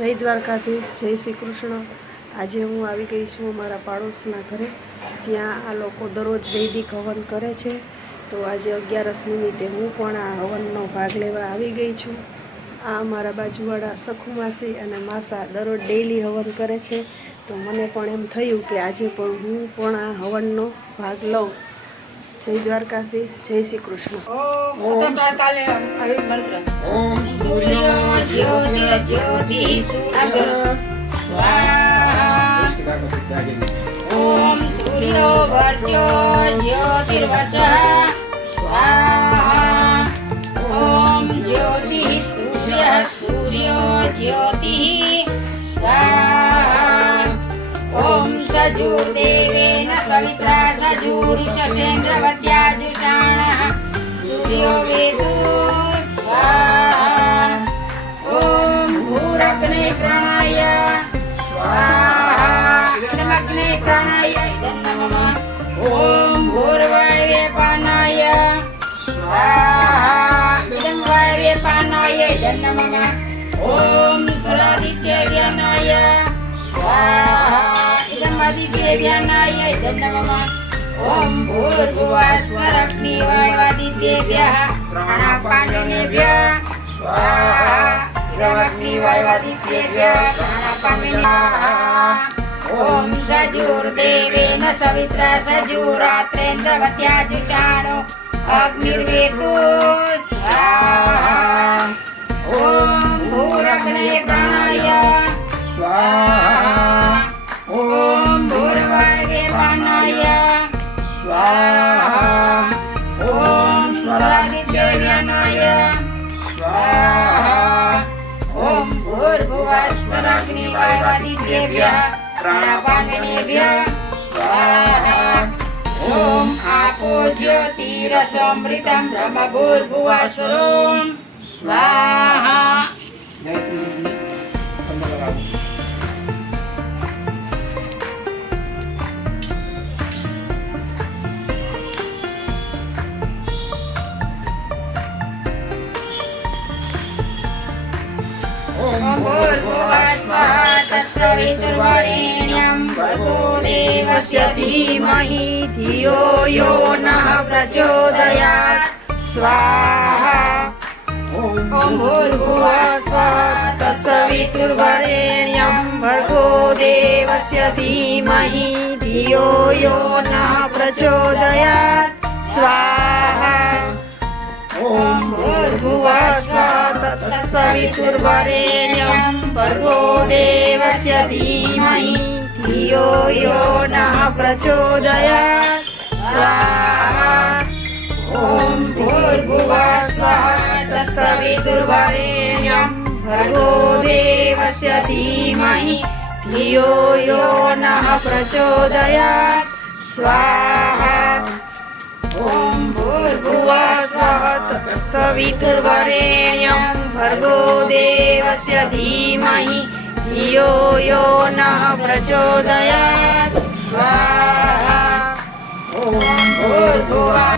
જય દ્વારકાધીશ, જય શ્રી કૃષ્ણ। આજે હું આવી ગઈ છું મારા પાડોશના ઘરે। ત્યાં આ લોકો દરરોજ વૈદિક હવન કરે છે, તો આજે 11 નિમિત્તે હું પણ આ હવનનો ભાગ લેવા આવી ગઈ છું। આ અમારા બાજુવાળા સખુમાસી અને માસા દરરોજ ડેઈલી હવન કરે છે, તો મને પણ એમ થયું કે આજે પણ હું પણ આ હવનનો ભાગ લઉં। જય દ્વારકાધીશ, જય શ્રી કૃષ્ણ। ઓમ સૂર્ય જ્યોતિ સુરંગર સ્વાહા। ઓમ સૂર્ય વર્ચો જ્યોતિર્વર્ચઃ સ્વાહા। ઓમ જ્યોતિ સૂર્ય જ્યોતિ સ્વાહા। ઓમ સજુર્દેવેન સવિત્રા સજુર્ષેન્દ્રવત્યાજુષાણઃ સૂર્યો વેદુ સ્વાહા। ઓમ ભૂરગ્ને પ્રણાય સ્વાહા। ઇદમગ્ને પ્રણાય ઇદં નમઃ। ઓમ ભૂર્વાયવ્યપાનાય સ્વાહા। ઇદં વાયવ્યપાનાય ઇદં નમઃ। ઓમ સુરાदित्यव्यनाय स्वाहा। इदं आदित्यव्यनाय इदं नमः। ओम भूर्भुवस्वरग्निवायुवादित्येभ्यः प्राणापानिनेभ्यः स्वाहा। इदं अग्निवायुवादित्येभ्यः प्राणापानिनेभ्यः। ओम सजुर्देवेन सवित्रा सजुरात्रेन्द्रवत्याजुषाणो अग्निर्वेदो स्वाहा। ओम भूरग्ने प्राणाय स्वाहा। ओम भूर्वायव्यपानाय स्वाहा। ओम सुरादित्यव्यनाय स्वाहा। ओम भूर्भुवस्वरग्निवायुवादित्येभ्यः प्राणापानिनेभ्यः स्वाहा। ओम आपो ज्योतिरसमृतं ब्रह्म भूर्भुवस्वरं स्वाहा। ओम भूर्भुवस्वः तत्सवितुर्वरेण्यं भर्गो देवस्य धीमहि धियो यो नः प्रचोदयात् स्वाहा। ओम भूर्भुवस्वः तत्सवितुर्वरेण्यं भर्गो देवस्य धीमहि धियो यो नः प्रचोदयात् स्वाहा। ओम भूर्भुवस्वः तत्सवितुर्वरेण्यं भर्गो देवस्य धीमहि धियो यो नः प्रचोदयात् स्वाहा। ओम भूर्भुवस्वः तत्सवितुर्वरेण्यं भर्गो देवस्य धीमहि धियो यो नः प्रचोदयात् स्वाहा। ओम भूर्भुवस्वः तत्सवितुर्वरेण्यं भर्गो देवस्य धीमहि धियो यो नः प्रचोदयात् स्वाहा। ओम भूर्भुवः